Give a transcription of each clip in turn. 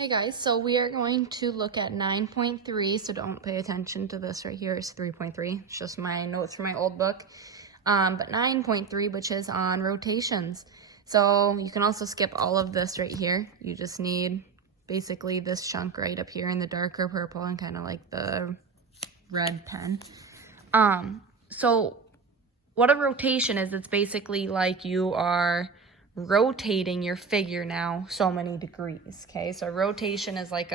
Hey guys, so we are going to look at 9.3, so don't pay attention to this right here. It's 3.3. It's just my notes from my old book. But 9.3, which is on rotations. So you can also skip all of this right here. You just need basically this chunk right up here in the darker purple and kind of like the red pen. So what a rotation is, it's basically like you are rotating your figure now so many degrees, okay? So rotation is like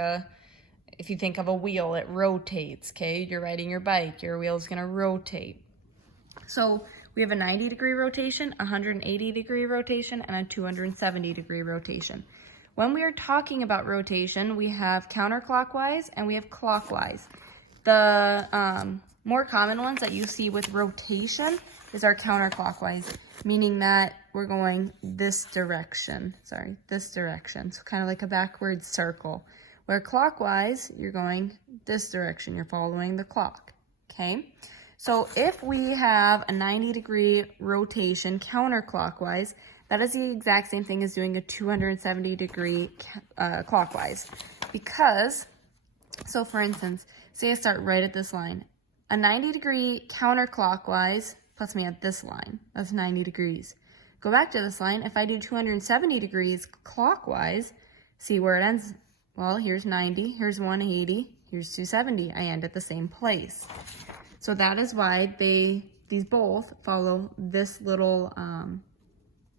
if you think of a wheel, it rotates, okay? You're riding your bike, your wheel's gonna rotate. So we have a 90-degree rotation, a 180-degree rotation, and a 270-degree rotation. When we are talking about rotation, we have counterclockwise and we have clockwise. The more common ones that you see with rotation is our counterclockwise, meaning that we're going this direction, so kind of like a backwards circle. Where clockwise, you're going this direction, you're following the clock, okay? So if we have a 90-degree rotation counterclockwise, that is the exact same thing as doing a 270-degree clockwise. Because, so for instance, say I start right at this line. A 90-degree counterclockwise puts me at this line. That's 90 degrees. Go back to this line. If I do 270 degrees clockwise, see where it ends? Well, here's 90, here's 180, here's 270. I end at the same place. So that is why these both follow this little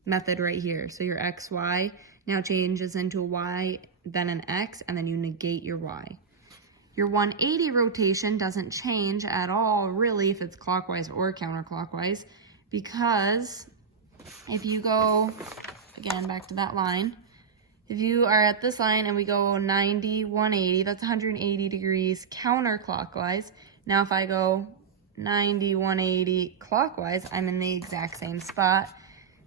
method right here. So your XY now changes into a Y, then an X, and then you negate your Y. Your 180 rotation doesn't change at all, really, if it's clockwise or counterclockwise, because if you go, again, back to that line, if you are at this line and we go 90, 180, that's 180 degrees counterclockwise. Now if I go 90, 180 clockwise, I'm in the exact same spot,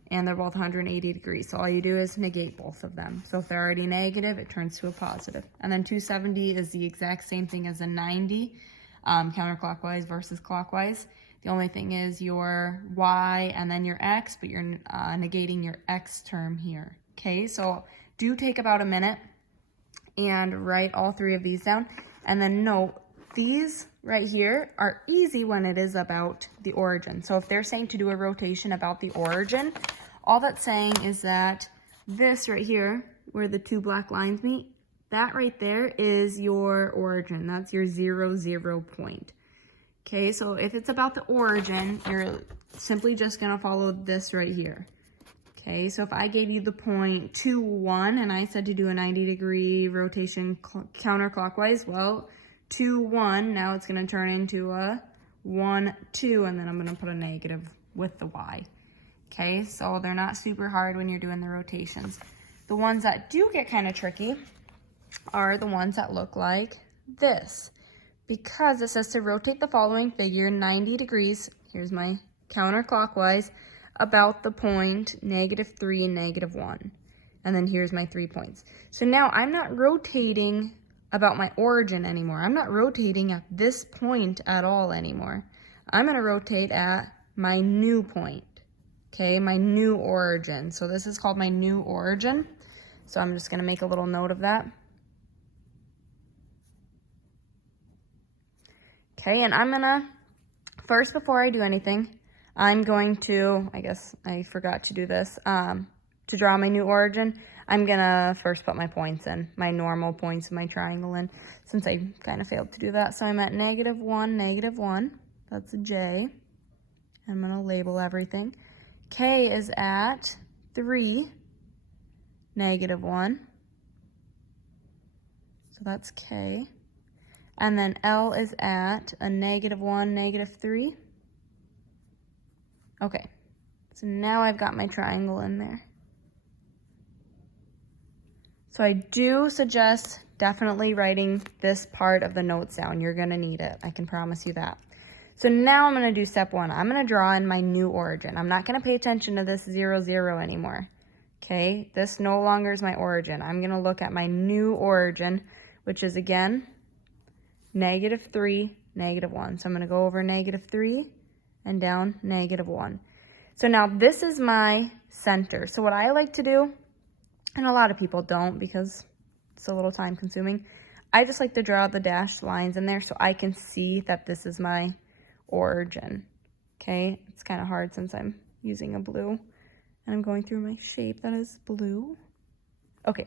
and they're both 180 degrees. So all you do is negate both of them. So if they're already negative, it turns to a positive. And then 270 is the exact same thing as a 90, counterclockwise versus clockwise. The only thing is your Y and then your X, but you're negating your X term here. Okay, so do take about a minute and write all three of these down. And then note, these right here are easy when it is about the origin. So if they're saying to do a rotation about the origin, all that's saying is that this right here, where the two black lines meet, that right there is your origin. That's your 0, 0 point. Okay, so if it's about the origin, you're simply just gonna follow this right here. Okay, so if I gave you the point 2, 1, and I said to do a 90-degree rotation counterclockwise, well, 2, 1, now it's going to turn into a 1, 2, and then I'm going to put a negative with the Y. Okay, so they're not super hard when you're doing the rotations. The ones that do get kind of tricky are the ones that look like this. Because it says to rotate the following figure 90 degrees, here's my counterclockwise, about the point -3 and -1. And then here's my 3 points. So now I'm not rotating about my origin anymore. I'm not rotating at this point at all anymore. I'm going to rotate at my new point, okay, my new origin. So this is called my new origin. So I'm just going to make a little note of that. Okay, and I'm going to, first before I do anything, I'm going to, I guess I forgot to do this, to draw my new origin, I'm gonna first put my points in, my normal points of my triangle in, since I kind of failed to do that. So I'm at -1, -1, that's a J. I'm gonna label everything. K is at 3, -1. So that's K. And then L is at a -1, -3. Okay, so now I've got my triangle in there. So I do suggest definitely writing this part of the notes down. You're gonna need it, I can promise you that. So now I'm gonna do step 1. I'm gonna draw in my new origin. I'm not gonna pay attention to this 0, 0 anymore, okay? This no longer is my origin. I'm gonna look at my new origin, which is again, -3, -1. So I'm gonna go over -3 and down -1. So now this is my center. So what I like to do, and a lot of people don't because It's a little time consuming. I just like to draw the dashed lines in there so I can see that this is my origin. Okay, it's kind of hard since I'm using a blue and I'm going through my shape that is blue. Okay,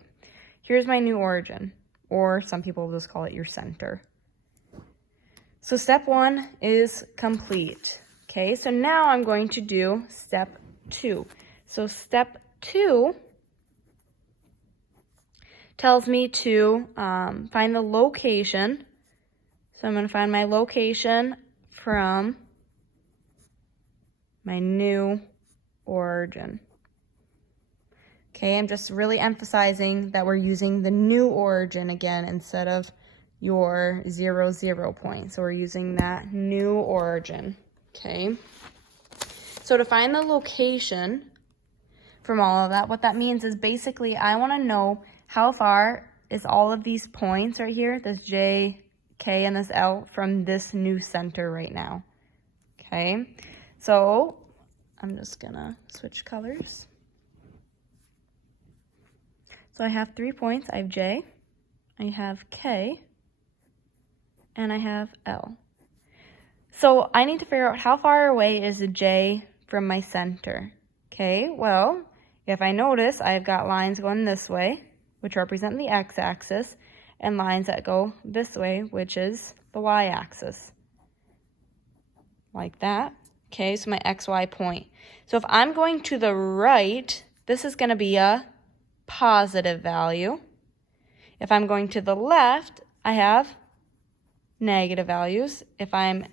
here's my new origin, or some people just call it your center. So step 1 is complete. Okay, so now I'm going to do step 2. So step 2 tells me to find the location. So I'm going to find my location from my new origin. Okay, I'm just really emphasizing that we're using the new origin again instead of your 0, 0 point. So we're using that new origin. Okay, so to find the location from all of that, what that means is basically I want to know how far is all of these points right here, this J, K, and this L, from this new center right now. Okay, so I'm just gonna switch colors. So I have 3 points. I have J, I have K, and I have L. So I need to figure out how far away is the J from my center. Okay, well, if I notice, I've got lines going this way, which represent the x-axis, and lines that go this way, which is the y-axis. Like that. Okay, so my xy point. So if I'm going to the right, this is going to be a positive value. If I'm going to the left, I have negative values. If I'm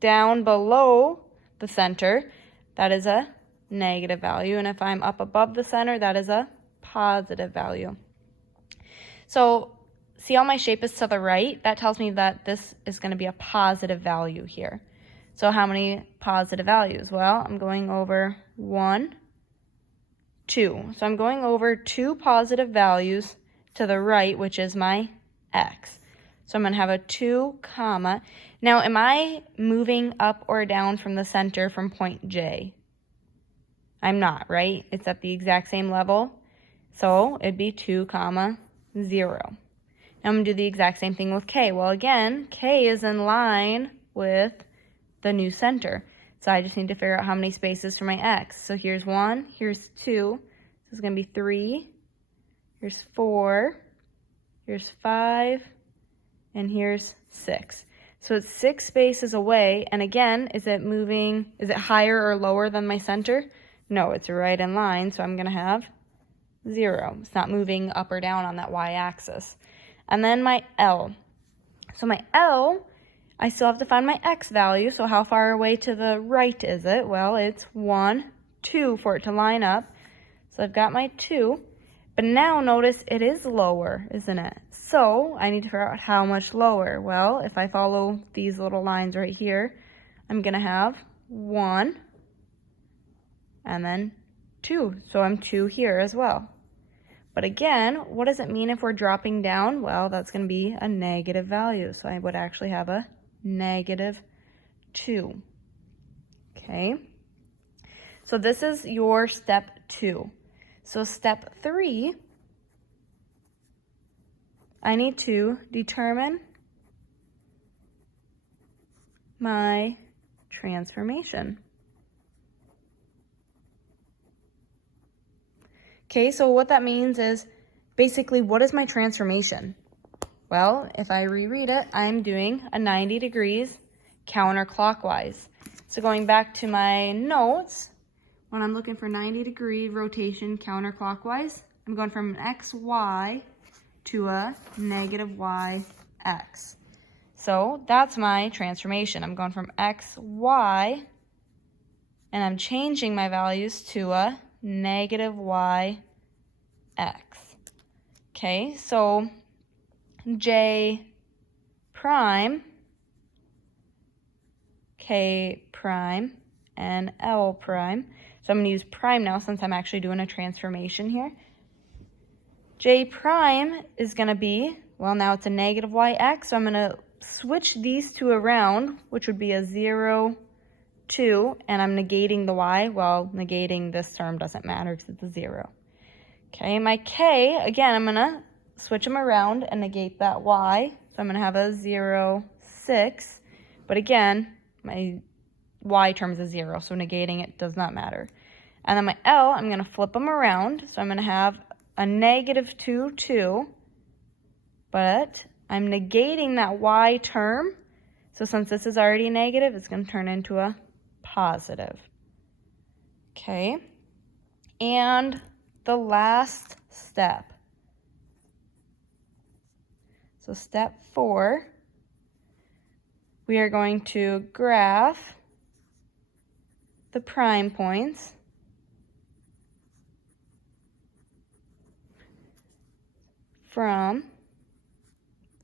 down below the center, that is a negative value. And if I'm up above the center, that is a positive value. So see how my shape is to the right? That tells me that this is going to be a positive value here. So how many positive values? Well, I'm going over 1, 2. So I'm going over 2 positive values to the right, which is my x. So I'm going to have a 2, comma. Now, am I moving up or down from the center from point J? I'm not, right? It's at the exact same level. So it'd be 2, comma, 0. Now I'm going to do the exact same thing with K. Well, again, K is in line with the new center. So I just need to figure out how many spaces for my x. So here's 1, here's 2. This is going to be 3. Here's 4. Here's 5. And here's 6. So it's 6 spaces away. And again, is it moving, is it higher or lower than my center? No, it's right in line. So I'm going to have 0. It's not moving up or down on that y-axis. And then my L. So my L, I still have to find my x value. So how far away to the right is it? Well, it's 1, 2 for it to line up. So I've got my 2. But now notice it is lower, isn't it? So I need to figure out how much lower. Well, if I follow these little lines right here, I'm going to have 1 and then 2. So I'm 2 here as well. But again, what does it mean if we're dropping down? Well, that's going to be a negative value. So I would actually have a negative 2. Okay. So this is your step 2. So step 3, I need to determine my transformation. Okay, so what that means is basically what is my transformation? Well, if I reread it, I'm doing a 90 degrees counterclockwise. So going back to my notes, when I'm looking for 90-degree rotation counterclockwise, I'm going from an XY to a negative YX. So that's my transformation. I'm going from XY, and I'm changing my values to a negative YX. Okay, so J prime, K prime, and L prime. So I'm going to use prime now since I'm actually doing a transformation here. J prime is going to be, well, now it's a negative YX, so I'm going to switch these two around, which would be a 0, 2, and I'm negating the Y. Well, negating this term doesn't matter because it's a 0. Okay, my K, again, I'm going to switch them around and negate that y. So I'm going to have a 0, 6. But again, my y term is a 0, so negating it does not matter. And then my L, I'm going to flip them around. So I'm going to have a negative 2, 2. But I'm negating that y term. So since this is already negative, it's going to turn into a positive. Okay. And the last step. So step 4, we are going to graph the prime points from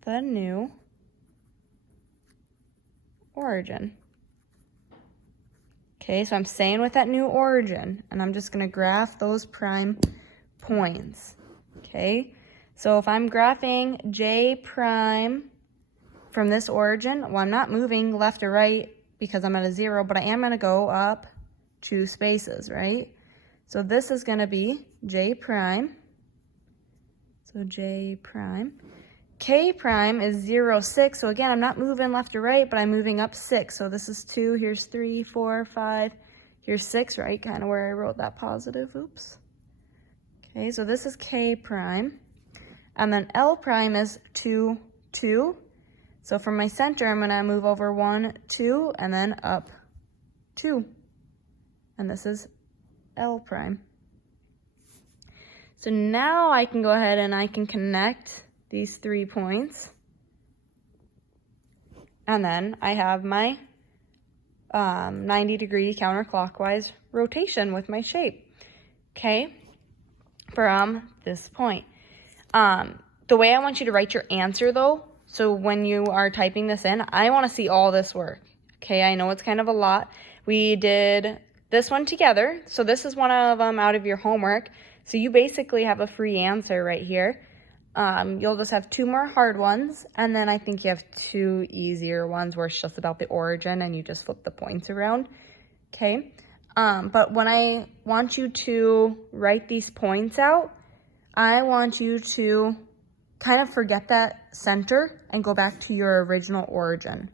the new origin. Okay, so I'm staying with that new origin, and I'm just going to graph those prime points. Okay, so if I'm graphing J prime from this origin, well, I'm not moving left or right because I'm at a 0, but I am going to go up 2 spaces, right? So this is going to be J prime. So J prime. K prime is 0, 6. So again, I'm not moving left or right, but I'm moving up 6. So this is 2, here's 3, 4, 5, here's 6, right? Kind of where I wrote that positive, oops. Okay, so this is K prime. And then L prime is 2, 2. So from my center, I'm going to move over 1, 2, and then up 2. And this is L prime. So now I can go ahead and I can connect these 3 points. And then I have my 90-degree counterclockwise rotation with my shape. Okay, from this point. The way I want you to write your answer though, so when you are typing this in, I want to see all this work. Okay, I know it's kind of a lot. We did this one together, so this is one of them out of your homework. So you basically have a free answer right here. You'll just have 2 more hard ones, and then I think you have 2 easier ones where it's just about the origin and you just flip the points around. Okay, but when I want you to write these points out, I want you to kind of forget that center and go back to your original origin.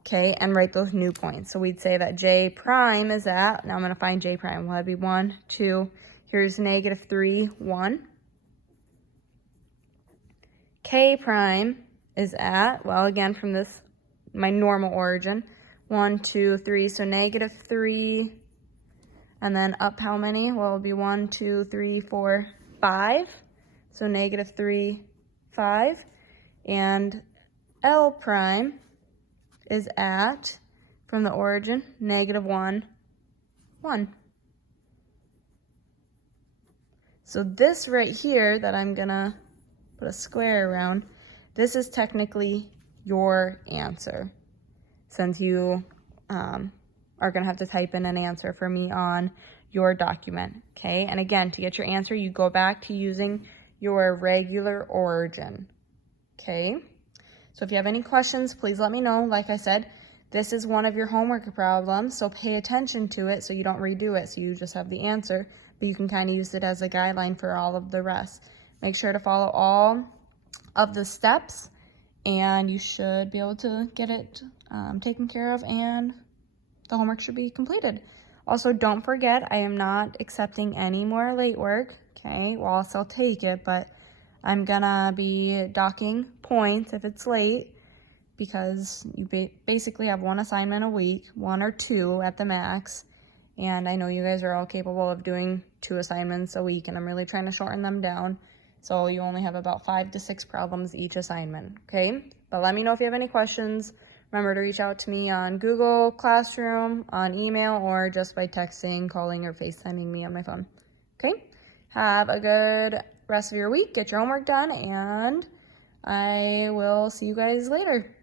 Okay, and write those new points. So we'd say that J prime is at, now I'm going to find J prime. Well, that'd be 1, 2, here's negative 3, 1. K prime is at, well, again, from this, my normal origin, 1, 2, 3, so negative 3, and then up how many? Well, it'll be 1, 2, 3, 4, 5, so negative 3, 5, and L prime is at, from the origin, negative 1, 1. So this right here that I'm gonna put a square around, this is technically your answer, since you are gonna have to type in an answer for me on your document, okay? And again, to get your answer, you go back to using your regular origin, okay? So if you have any questions, please let me know. Like I said, this is one of your homework problems, so pay attention to it so you don't redo it, so you just have the answer, but you can kind of use it as a guideline for all of the rest. Make sure to follow all of the steps, and you should be able to get it taken care of, and the homework should be completed. Also, don't forget, I am not accepting any more late work, okay? Well, I'll still take it, but I'm gonna be docking points if it's late, because you basically have 1 assignment a week, 1 or 2 at the max, and I know you guys are all capable of doing 2 assignments a week, and I'm really trying to shorten them down, so you only have about 5 to 6 problems each assignment, okay? But let me know if you have any questions. Remember to reach out to me on Google Classroom, on email, or just by texting, calling, or FaceTiming me on my phone. Okay? Have a good rest of your week. Get your homework done, and I will see you guys later.